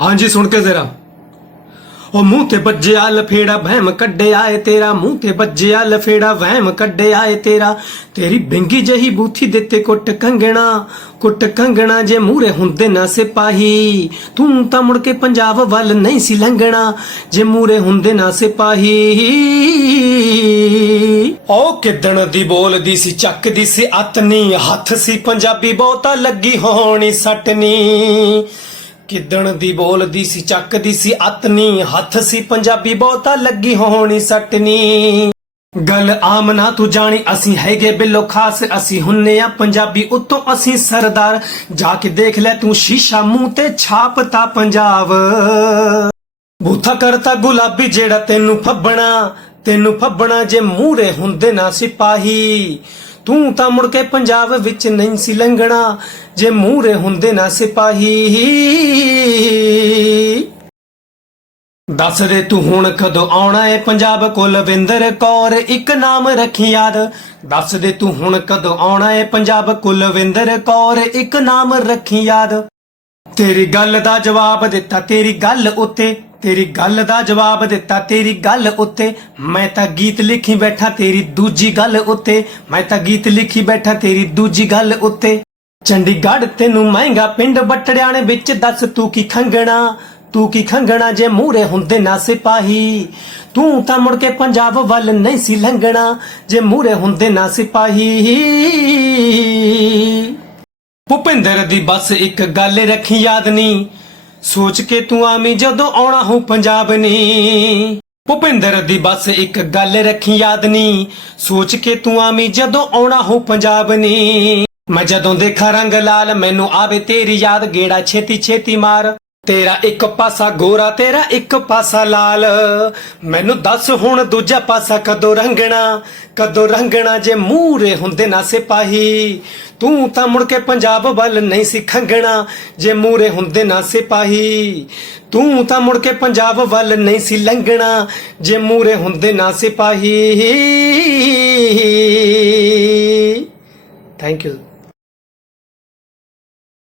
ਹਾਂਜੀ, ਸੁਣ ਕੇ ਜ਼ਰਾ। ਉਹ ਮੂੰਹ ਤੇ ਵੱਜਿਆ, ਲਫੇੜਾ ਵਹਿਮ ਕੱਢਿਆ ਏ ਤੇਰਾ, ਮੂੰਹ ਤੇ ਵੱਜਿਆ, ਲਫੇੜਾ ਵਹਿਮ ਕੱਢਿਆ ਏ ਤੇਰਾ। ਤੇਰੀ ਬਿੰਗੀ ਜਹੀ ਬੂਥੀ ਦਿੱਤੇ ਕੁੱਟ ਕੰਗਣਾ ਕੁੱਟ ਕੰਗਣਾ ਜੇ ਮੂਰੇ ਹੁੰਦੇ ਨਾ ਸਿਪਾਹੀ। ਤੂੰ ਤਾਂ ਮੁੜ ਕੇ ਪੰਜਾਬ ਵੱਲ ਨਹੀਂ ਸੀ ਲੰਘਣਾ, ਜੇ ਮੂਰੇ ਹੁੰਦੇ ਨਾ ਸਿਪਾਹੀ। ਉਹ ਕਿਦਣ ਦੀ ਬੋਲਦੀ ਸੀ, ਚੱਕਦੀ ਸੀ, ਅਤਨੀ। ਹੱਥ ਸੀ ਪੰਜਾਬੀ, ਬਹੁਤਾ ਲੱਗੀ ਹੋਣੀ ਸੱਟਨੀ। ਕਿਦਣ ਦੀ ਬੋਲਦੀ ਸੀ, ਚੱਕਦੀ ਸੀ, ਅਤਨੀ, ਹੱਥ ਸੀ ਪੰਜਾਬੀ ਬਹੁਤਾ, ਲੱਗੀ ਹੋਣੀ ਸੱਟਨੀ ਗੱਲ ਆਮ ਤੂੰ ਜਾਣੀ, ਅਸੀਂ ਹੈਗੇ ਬਿੱਲੋ ਖਾਸ, ਅਸੀਂ ਹੁੰਨੇ ਆ ਪੰਜਾਬੀ, ਉਤੋਂ ਅਸੀਂ ਸਰਦਾਰ। ਜਾ ਕੇ ਦੇਖ ਲੈ ਤੂੰ ਸ਼ੀਸ਼ਾ ਮੂੰਹ ਤੇ ਛਾਪਤਾ ਪੰਜਾਬ। ਬੂਥਾ ਕਰਤਾ ਗੁਲਾਬੀ ਜਿਹੜਾ ਤੈਨੂੰ ਫੱਬਣਾ ਤੈਨੂੰ ਫੱਬਣਾ ਜੇ ਮੂਹਰੇ ਹੁੰਦੇ ਨਾ ਸਿਪਾਹੀ। ਤੂੰ ਤਾਂ ਮੁੜ ਕੇ ਪੰਜਾਬ ਵਿੱਚ ਨਹੀਂ ਸੀ ਲੰਘਣਾ, ਜੇ ਮੂਹਰੇ ਹੁੰਦੇ ਨਾ ਸਿਪਾਹੀ। ਦੱਸ ਦੇ ਤੂੰ ਹੁਣ ਕਦੋਂ ਆਉਣਾ ਏ ਪੰਜਾਬ ਕੁਲਵਿੰਦਰ ਕੌਰ, ਇੱਕ ਨਾਮ ਰੱਖੀ ਯਾਦ। ਦੱਸ ਦੇ ਤੂੰ ਹੁਣ ਕਦੋਂ ਆਉਣਾ ਏ ਪੰਜਾਬ ਕੁਲਵਿੰਦਰ ਕੌਰ, ਇੱਕ ਨਾਮ ਰੱਖੀ ਯਾਦ। ਤੇਰੀ ਗੱਲ ਦਾ ਜਵਾਬ ਦਿੱਤਾ, ਤੇਰੀ ਗੱਲ ਉੱਤੇ, ਤੇਰੀ ਗੱਲ ਦਾ ਜਵਾਬ ਦਿੱਤਾ, ਤੇਰੀ ਗੱਲ ਉੱਤੇ। ਮੈਂ ਤਾਂ ਗੀਤ ਲਿਖੀ ਬੈਠਾ, ਤੇਰੀ ਦੂਜੀ ਗੱਲ ਉੱਤੇ। ਮੈਂ ਤਾਂ ਗੀਤ ਲਿਖੀ ਬੈਠਾ, ਤੇਰੀ ਦੂਜੀ ਗੱਲ ਉੱਤੇ। ਚੰਡੀਗੜ੍ਹ ਤੈਨੂੰ ਮਹਿੰਗਾ ਪਿੰਡ ਬਟੜਿਆਣੇ ਵਿੱਚ ਦੱਸ, ਤੂੰ ਕੀ ਖੰਗਣਾ? ਤੂੰ ਕੀ ਖੰਗਣਾ ਜੇ ਮੂਰੇ ਹੁੰਦੇ ਨਾ ਸਿਪਾਹੀ? ਤੂੰ ਤਾਂ ਮੁੜ ਕੇ ਪੰਜਾਬ ਵੱਲ ਨਹੀਂ ਸੀ ਲੰਘਣਾ, ਜੇ ਮੂਰੇ ਹੁੰਦੇ ਨਾ ਸਿਪਾਹੀ। ਭੁਪਿੰਦਰ ਦੀ ਬਸ ਇੱਕ ਗੱਲ ਰੱਖੀ ਯਾਦ ਨੀ ਸੋਚ ਕੇ ਤੂੰ ਆਵੀਂ ਜਦੋਂ ਆਉਣਾ ਹੋ ਪੰਜਾਬ ਨੀ ਭੁਪਿੰਦਰ ਦੀ ਬਸ ਇੱਕ ਗੱਲ ਰੱਖੀ ਯਾਦ ਨੀ ਸੋਚ ਕੇ ਤੂੰ ਆਵੀਂ ਜਦੋਂ ਆਉਣਾ ਹੋ ਪੰਜਾਬ ਨੀ ਮੈਂ ਜਦੋਂ ਦੇਖਾਂ ਰੰਗ ਲਾਲ, ਮੈਨੂੰ ਆਵੇ ਤੇਰੀ ਯਾਦ, ਗੇੜਾ ਛੇਤੀ ਛੇਤੀ ਮਾਰ। ਤੇਰਾ ਇੱਕ ਪਾਸਾ ਗੋਰਾ, ਤੇਰਾ ਇੱਕ ਪਾਸਾ ਲਾਲ। ਮੈਨੂੰ ਦੱਸ ਹੁਣ ਦੂਜਾ ਪਾਸਾ ਕਦੋਂ ਰੰਗਣਾ ਕਦੋਂ ਰੰਗਣਾ ਜੇ ਮੂਰੇ ਹੁੰਦੇ ਨਾ ਸਿਪਾਹੀ। ਤੂੰ ਤਾਂ ਮੁੜ ਕੇ ਪੰਜਾਬ ਵੱਲ ਨਹੀਂ ਸੀ ਖੰਗਣਾ, ਜੇ ਮੂਰੇ ਹੁੰਦੇ ਨਾ ਸਿਪਾਹੀ। ਤੂੰ ਤਾਂ ਮੁੜ ਕੇ ਪੰਜਾਬ ਵੱਲ ਨਹੀਂ ਸੀ ਲੰਘਣਾ, ਜੇ ਮੂਰੇ ਹੁੰਦੇ ਨਾ ਸਿਪਾਹੀ। Thank you